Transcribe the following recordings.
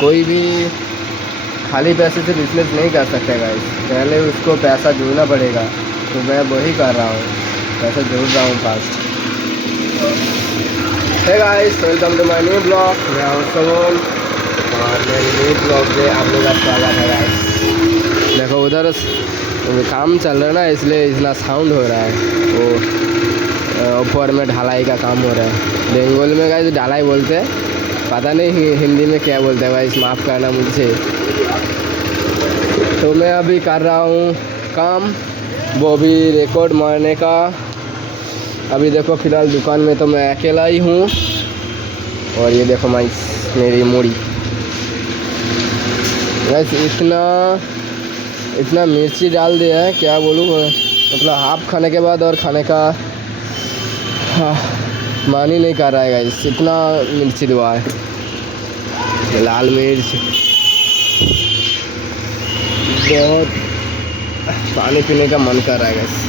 कोई भी खाली पैसे से बिजनेस नहीं कर सकते गाइस, पहले उसको पैसा जोड़ना पड़ेगा। तो मैं वही कर रहा हूँ, पैसा जोड़ रहा हूँ fast. Hey guys, welcome to my new blog. मैं हूँ सोम और मेरे न्यू ब्लॉग में आप लोगों का स्वागत है गाइस। देखो उधर काम चल रहा है ना, इसलिए इतना साउंड हो रहा है। वो ऊपर में ढलाई का काम हो रहा है। बंगाल में गाइस ढलाई बोलते हैं, पता नहीं हिंदी में क्या बोलते हैं गाइस, माफ़ करना मुझे। तो मैं अभी कर रहा हूँ काम, वो भी रिकॉर्ड मारने का। अभी देखो फ़िलहाल दुकान में तो मैं अकेला ही हूँ। और ये देखो मेरी मूड़ी गाइस, इतना मिर्ची डाल दिया है, क्या बोलूँ। मतलब हाफ खाने के बाद और खाने का मान ही नहीं कर रहा है गाइस, इतना मिर्ची दुआ है। लाल मिर्च, बहुत पानी पीने का मन कर रहा है गाइस।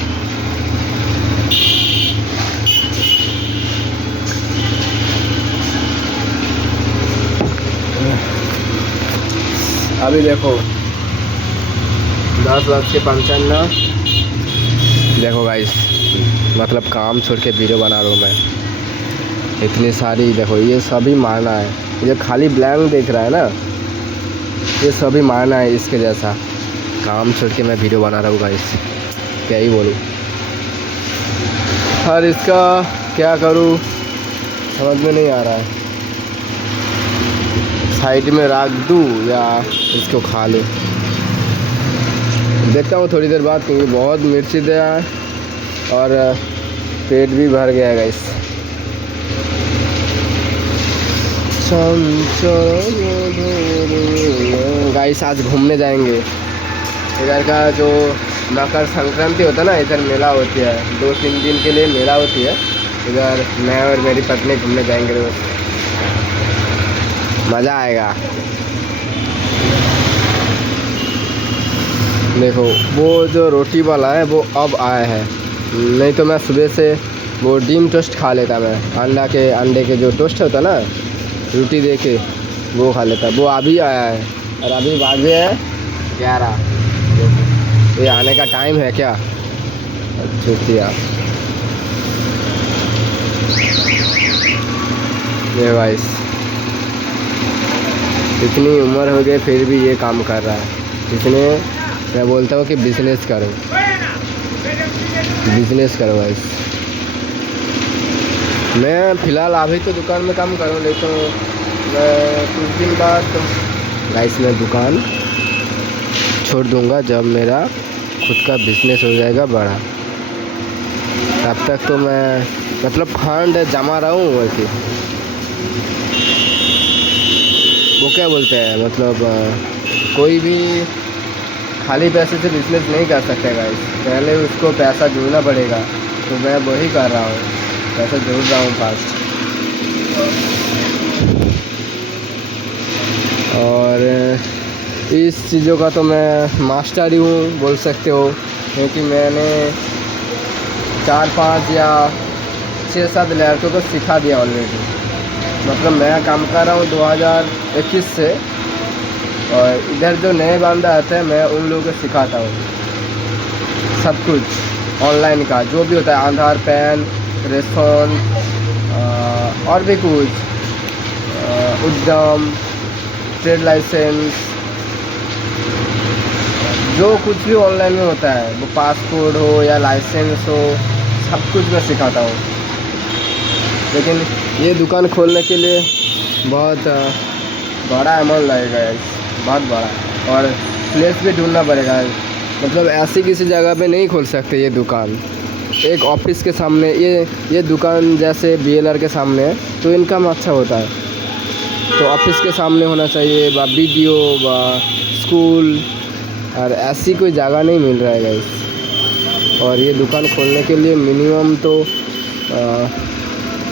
अभी देखो 10:55। देखो गाइस, मतलब काम छोड़ के वीडियो बना रहा हूँ मैं। इतनी सारी देखो, ये सभी मारना है। ये खाली ब्लैंक देख रहा है ना, ये सभी मारना है इसके जैसा। काम छोड़ के मैं वीडियो बना रहा हूँ गाइस, क्या ही बोलूँ। और इसका क्या करूँ समझ में नहीं आ रहा है। साइड में रख दूँ या इसको खा लूँ, देखता हूँ थोड़ी देर बाद, क्योंकि बहुत मिर्ची दिया है और पेट भी भर गया है गाइस। गाइस आज घूमने जाएंगे। इधर का जो मकर संक्रांति होता है ना, इधर मेला होती है, 2-3 दिन के लिए मेला होती है। इधर मैं और मेरी पत्नी घूमने जाएंगे, दोस्त मज़ा आएगा। देखो वो जो रोटी वाला है वो अब आया है, नहीं तो मैं सुबह से वो डीम टोस्ट खा लेता। मैं अंडे के जो टोस्ट होता ना, रोटी दे के वो खा लेता। वो अभी आया है और अभी बाजे है 11। ये आने का टाइम है क्या? छुट्टियाँ। ये गाइस, इतनी उम्र हो गई फिर भी ये काम कर रहा है। इसलिए मैं बोलता हूँ कि बिजनेस करो गाइस। मैं फ़िलहाल अभी तो दुकान में काम करूँ, नहीं तो मैं कुछ दिन बाद गाइस मैं दुकान छोड़ दूँगा जब मेरा खुद का बिजनेस हो जाएगा बड़ा। तब तक तो मैं मतलब फंड जमा रहा हूँ वैसे। वो क्या बोलते हैं, मतलब कोई भी खाली पैसे से बिजनेस नहीं कर सकते गाइस, पहले उसको पैसा जोड़ना पड़ेगा। तो मैं वही कर रहा हूँ, पैसा जोड़ रहा हूँ फास्ट। और इस चीज़ों का तो मैं मास्टर ही हूँ बोल सकते हो, क्योंकि मैंने 4-5 या 6-7 लड़कों को सिखा दिया ऑलरेडी। मतलब मैं काम कर रहा हूँ 2021 से, और इधर जो नए बंदा आते हैं मैं उन लोगों को सिखाता हूँ सब कुछ ऑनलाइन का, जो भी होता है, आधार, पैन, रेशन और भी कुछ, उद्यम, ट्रेड लाइसेंस, जो कुछ भी ऑनलाइन में होता है, वो पासपोर्ट हो या लाइसेंस हो, सब कुछ मैं सिखाता हूँ। लेकिन ये दुकान खोलने के लिए बहुत बड़ा अमाउंट लगेगा, बहुत बड़ा, और प्लेस भी ढूंढना पड़ेगा। मतलब ऐसी किसी जगह पे नहीं खोल सकते ये दुकान। एक ऑफिस के सामने ये दुकान जैसे BLR के सामने है तो इनकम अच्छा होता है, तो ऑफिस के सामने होना चाहिए, बा BDO बा स्कूल, और ऐसी कोई जगह नहीं मिल रहा है गाइस। और ये दुकान खोलने के लिए मिनिमम तो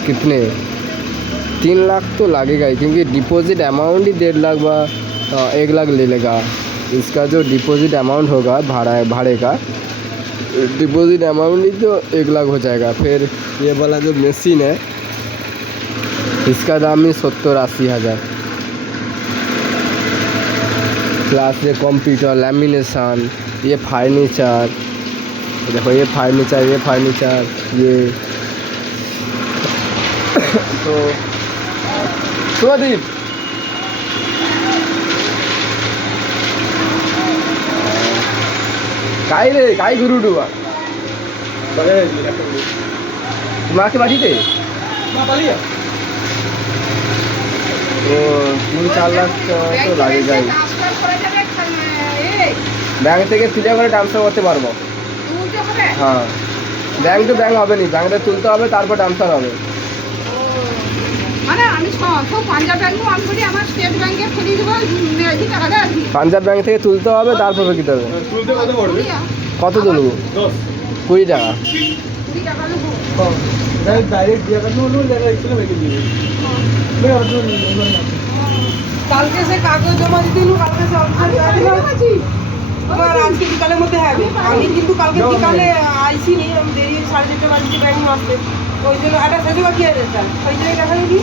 कितने 3 लाख तो लगेगा ही, क्योंकि डिपॉजिट अमाउंट ही 1.5 लाख बा 1 लाख ले लेगा। इसका जो डिपॉजिट अमाउंट होगा भाड़े का डिपॉजिट अमाउंट ही तो 1 लाख हो जाएगा। फिर ये वाला जो मशीन है इसका दाम ही 70-80 हज़ार। प्लस ये कंप्यूटर लैमिनेशन, ये फर्नीचर, देखो ये फर्नीचर ये तो सुदीप काय रे काय गुरु डुआ माँ के बाड़ी थे तो 3-4 लाख तो लागे যায় ব্যাংক থেকে তুলে করে ট্রান্সফার করতে পারবো। হ্যাঁ ব্যাংক টু ব্যাংক হবে না, ব্যাংক থেকে তুলতে হবে তারপর ট্রান্সফার হবে। মানে আমি সব পাঞ্জাব ব্যাংক অন করি, আমার স্টেট ব্যাংকে ফেলে দেবো, এই টাকাটা আর কি। পাঞ্জাব ব্যাংক থেকে তুলতে হবে তারপর কিনতে হবে। তুলতে কত পড়বে? কত তুলবো? 20 টাকা। 20 টাকা দেবো। ডাইরেক্ট দিয়ে কাটনো হলো, জায়গা এক্সেলে রেখে দিবে। কালকে সে কাগজ জমা দিতে হলো, কালকে সে এবার আজকে বিকালের মধ্যে হবে। আমি কিন্তু কালকে বিকালে আইসি নি, আমি দেরি 4:30 বাজে ব্যাংক আসতে, ওই জন্য একটা শেষে বাকি আছে স্যার, ওই জন্য দেখা যাবি।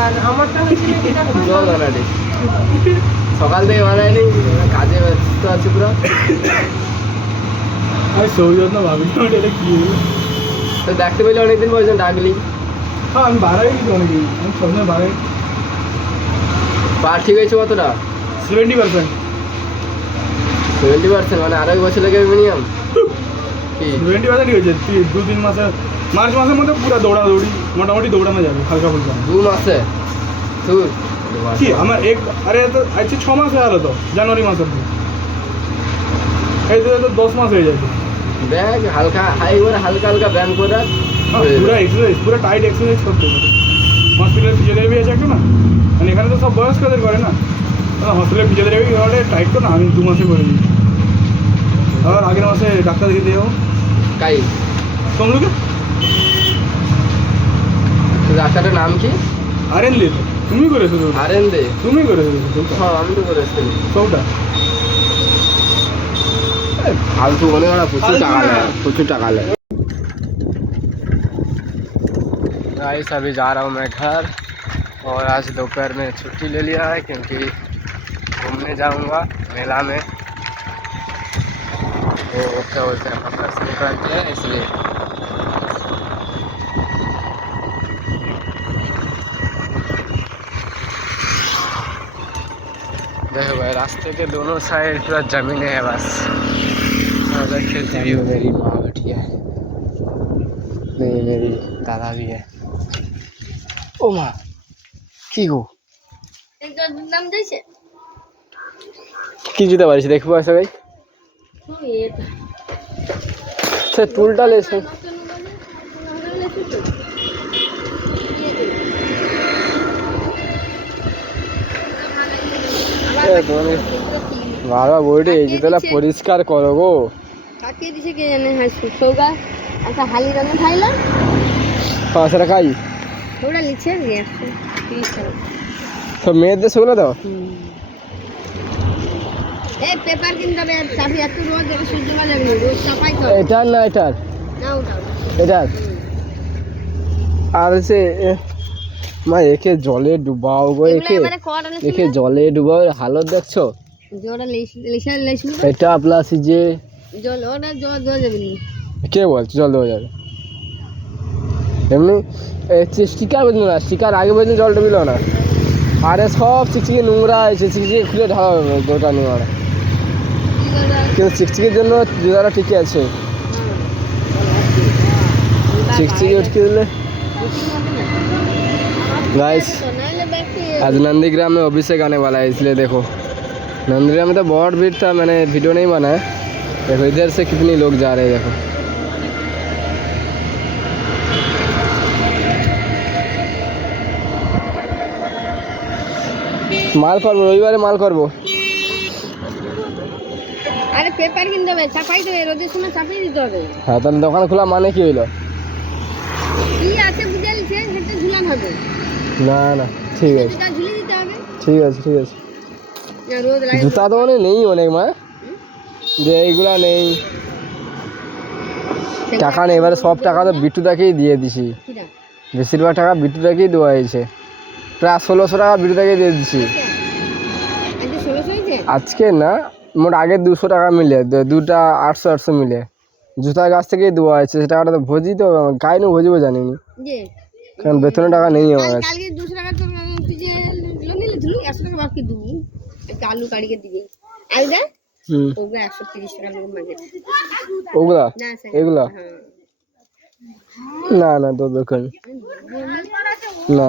আর আমারটা হচ্ছে এটা জল বানাটি সকাল থেকে বানায়নি, কাজে ব্যস্ত আছে পুরো। আমি সৌজত না ভাবি এটা কি হলো, তো দেখতে পেলে অনেকদিন পর্যন্ত ডাকলি। হ্যাঁ আমি বাড়াই কিন্তু অনেকদিন, আমি সবসময় বাড়াই। পা ঠিক হয়েছে কতটা? 70%। 70% মানে আরো 1 বছর লেগে মিনিমাম কি 70% হয়েছে। 2-3 মাসে, মার্চ মাসের মধ্যে পুরো দৌড়াদৌড়ি, মোটামুটি দৌড়ানো যাবে হালকা ফুলকা। 2 মাসে তুই কি আমার আরে তো আজকে 6 মাস হয়ে গেল, তো জানুয়ারি মাসের এই তো 10 মাস হয়ে যাবে। ব্যাগ হালকা হালকা হালকা ব্যায়াম করে পুরো এক্সারসাইজ, পুরো টাইট এক্সারসাইজ করতে হবে। হসপিটালে ফিজিওথেরাপি আছে একটা না, মানে এখানে তো সব বয়স্কদের করে না, হসপিটালে ফিজিওথেরাপি করে টাইট তো না, আমি 2 মাসে করে দিই। আর আগের মাসে ডাক্তার দেখে দেবো কাই তমলুকে। ডাক্তারের নাম কি? আরেন লে, তুমি করেছো তো? আরেন দে। তুমি করেছো তো? হ্যাঁ আমি তো করেছি। সবটা फालतू होने वाला प्रचुर टाका ले। गाइस अभी जा रहा हूँ मैं घर, और आज दोपहर में छुट्टी ले लिया है क्योंकि घूमने जाऊँगा मेला में, तो क्या बोलते हैं अपना संक्रांति है इसलिए। देखो भाई रास्ते के दोनों साइड पूरा जमीनें है बस, उधर खेती भी हो, मेरी माँ बैठी है, नहीं मेरी दादा भी है। ओ माँ কি গো নাম দিয়েছে কি জুতা পারিস দেখবো আসা ভাই সে টুলটা লেছে বাবা বইটি এই জুতোটা পরিষ্কার করো গো। কাকে দিছে কে জানে? হ্যাঁ সৌগা একটা হালি রঙের খাইলাম, হ্যাঁ সেটা খাই ওটা লিখছে 30 টাকা। তো মেয়েদের সেগুলো দাও। এই পেপার কিনতে হবে, চাবি এত রোজ সহ্য করা যাবে না, রোজ সাফাই করো। এটার না এটার না ওটা এটার আর সে মা একে জলে ডুবাও গো, একে জলে ডুবাও হালত দেখছো? জোড়া লিখা লিখা এটা প্লাস যে জল ওটা জল জল যাবে না। কে বলছে জল দেওয়া যাবে? এমনি স্টিকার বলছিল না, স্টিকার আগে বলছিল জল ডুবিল না, আরে সব চিকচিকে নোংরা আছে, চিকচিকে খুলে ঢালা হবে দরকার নেই ওরা, কিন্তু চিকচিকের জন্য জুতাটা ঠিকই আছে, চিকচিকে উঠকে দিলে। गाइस आज नंदीग्राम में अभिषेक आने वाला है इसलिए देखो, नंदीग्राम में तो बहुत भीड़ था, मैंने वीडियो नहीं बनाया। देखो इधर से कितनी लोग जा रहे हैं, देखो মাল করবো, রবিবারে মাল করবো। আরে পেপার কিনতে হবে, ছাপাই দেবে, রোদের সময় ছাপিয়ে দিতে হবে। হ্যাঁ তাহলে দোকান খোলা মানে কি হইলো? কি আছে বুঝে লিখে সেটা ঝুলান হবে না না ঠিক আছে, সেটা ঝুলিয়ে দিতে হবে। ঠিক আছে ঠিক আছে। না রোদ লাগে, জুতা তো অনেক নেই, অনেক মা যে এইগুলা নেই, টাকা নেই, এবারে সব টাকা তো বিট্টুদাকেই দিয়ে দিছি, কিরা বেশিরভাগ টাকা বিট্টুদাকেই দেওয়া হয়েছে, প্রায় 1600 টাকা বিট্টুদাকেই দিয়ে দিছি। আজকে 1600 হয়েছে? আজকে না, মোট আগে 200 টাকা মিলে, দুটা 800 মিলে জুতার গাছ থেকেই দেওয়া হয়েছে। সে টাকাটা তো ভোজি, তো গায়ে নিয়ে ভোজিবো জানিনি, যে কারণ বেতনের টাকা নেই আমার কাছে। কালকে 200 টাকা তো তুই যে লোন নিলি তুই 100 টাকা বাকি দিবি, একটা আলু কাড়িয়ে দিবি। আলুটা ওগুলো 130 টাকা লোক মাঝে ওগুলা না এগুলা হ্যাঁ না না তো দেখুন না,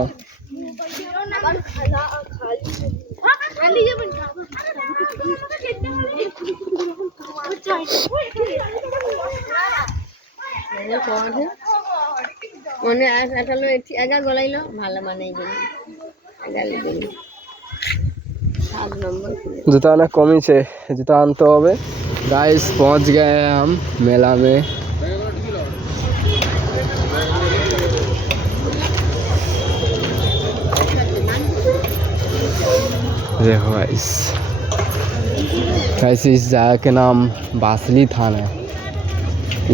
খালি যাবেন মনে একটা লো এগা গলাইলো ভালো মানে এগালে দিন 7 নম্বর जूता ना कमी से जूता आनते होवे। गाइस पहुंच गए हैं हम मेला में। देखो गाइस, गाइस इस जगह के नाम बासली थाना है।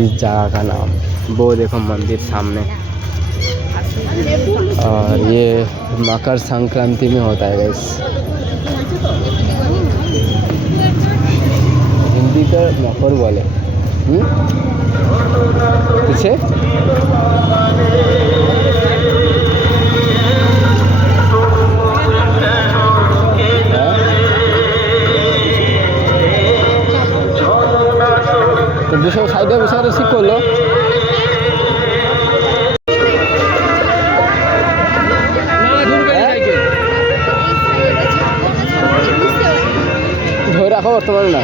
इस जगह का नाम वो देखो मंदिर सामने, और ये मकर संक्रांति में होता है गाइस। हिंदी का मकर बोले पीछे তো দুশো সাইডে বিষয়ে ঠিক করলো। ধরে রাখো বর্তমানে না,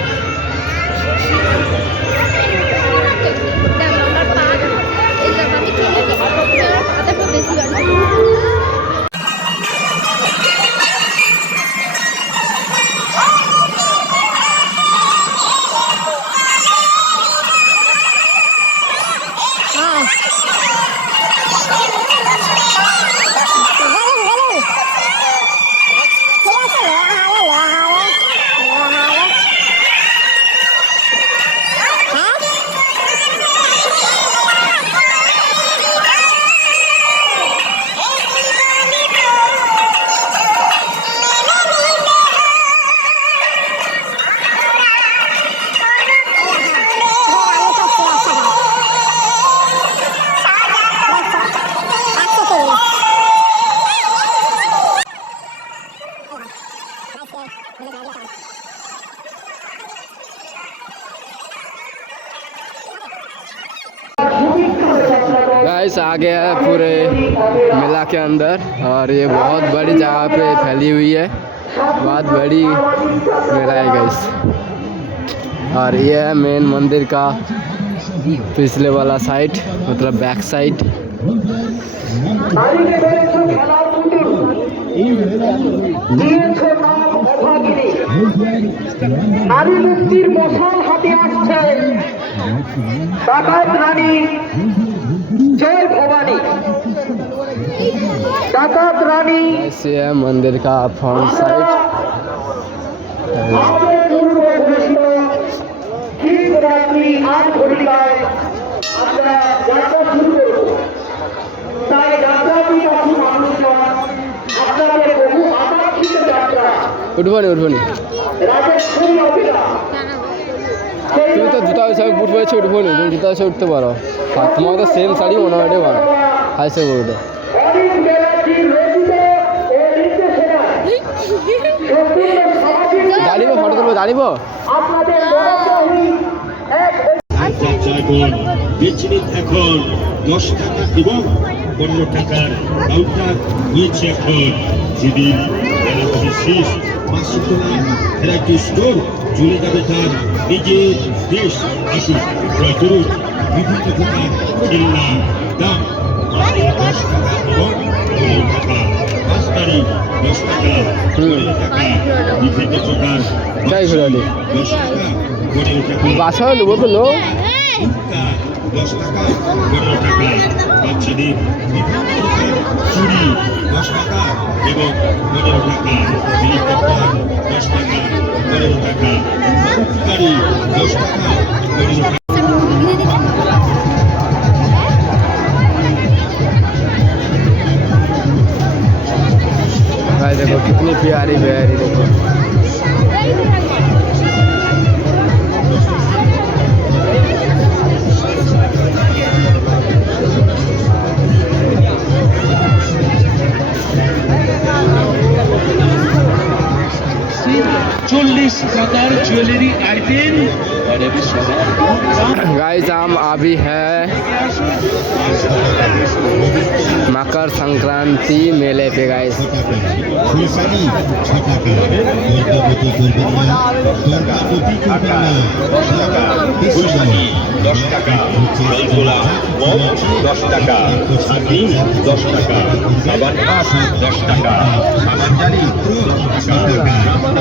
गाइस आ गया है पूरे मेला के अंदर, और ये बहुत बड़ी जगह पे फैली हुई है, बहुत बड़ी मेला है गाइस। और ये है मेन मंदिर का पिछले वाला साइड, मतलब बैक साइड। নারী মুক্তির মশাল হাতে আসছে ডাকাত রানী জয় ভবানী। ডাকাত রানী ऐसे है मंदिर का फ्रंट साइड। ঠিক রাত্রি 8 ঘটিকায় আমরা যাত্রা শুরু করব। তাই যাত্রাটি কিছু মানুষজন আপনাদের বহু আকাঙ্ক্ষিত যাত্রা উঠবনি রাজেশ্বরী অপেরা তুমি তো জুতা হিসাবে বুট পেয়েছো, উঠবনি তুমি জুতা হিসাবে উঠতে পারো। আর তোমার তো সেম শাড়ি মনে হয় ভালো হাই সে উঠে অনিল ব্যানার্জির রচিত ও নির্দেশনায় সম্পূর্ণ সামাজিক দাঁড়িব ফটো তুলবো, দাঁড়িব আপনাদের মনোগ্রাহী এক চাইবন বেচিনিত এখন 10 টাকা এবং 15 টাকার কাউন্টার হয়েছে এখন। যেদিন মেলা হবে শেষ, 500 টাকা ভ্যারাইটি স্টোর চলে যাবে তার নিজের দেশ। আসুন ক্রয় করুন বিভিন্ন দোকান খেলনা দাম 10 টাকা এবং 15 টাকা, 5 তারিখ 10 টাকা 15 টাকা, বিভিন্ন প্রকার যাই ঘোরালি 10 টাকা 15 টাকা, বাসা নেবো তো লো 10 টাকা 15 টাকা, বাচ্চাদের বিভিন্ন প্রকার চুড়ি 10 টাকা এবং 15 টাকা, হেলিকপ্টার 10 টাকা 15 টাকা, গাড়ি 10 টাকা 15 টাকা। भाई देखो कितनी प्यारी प्यारी, देखो 40,000 জুয়েলারি আইটেম और अभी गाइस हम अभी है मकर संक्रांति मेले पे गाइस। ফুলশাড়ি 6 টাকা, গর্ভবতী করবেন না, গর্ভবতী করবেন না, 10 টাকা, ফুলশাড়ি 10 টাকা, গোলা 10 টাকা, সাথী 10 টাকা, সাবান 10 টাকা, সাবান জারি 10 টাকা, সাবান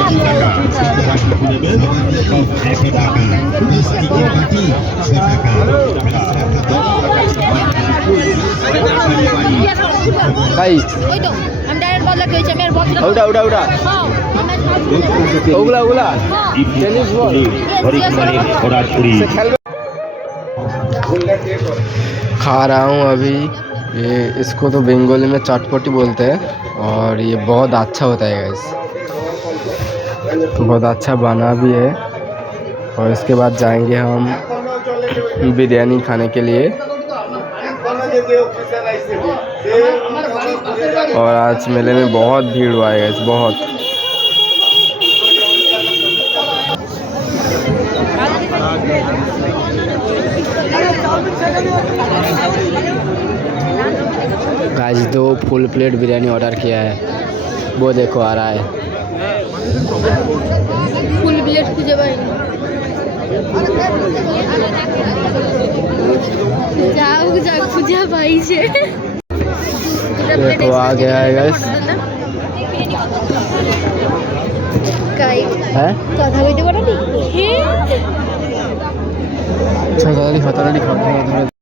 10 টাকা, নেবেন 100 টাকা, প্লাস্টিকের বাটি 6 টাকা, भाई ওই তো আমি ডাইরেক্ট বদলা কইছি আমি আর বদলা उड़ा उड़ा उड़ा হ্যাঁ उगला उगला टेनिस बॉल से खेल खा रहा हूँ अभी। ये इसको तो बंगाली में चटपटी बोलते हैं और ये बहुत अच्छा होता है गाइस, बहुत अच्छा बना भी है। और इसके बाद जाएंगे हम बिरयानी खाने के लिए। और आज मेले में बहुत भीड़ हुआ है गाइस, बहुत। Guys 2 full plate biryani order किया है, वो देखो आ रहा है। ফুল প্লেট খুঁজে পাইনি যাও যা খুঁজে পাইছে देखो आ गया है गाइस। কাই है কথা কইতে পারো নি अच्छा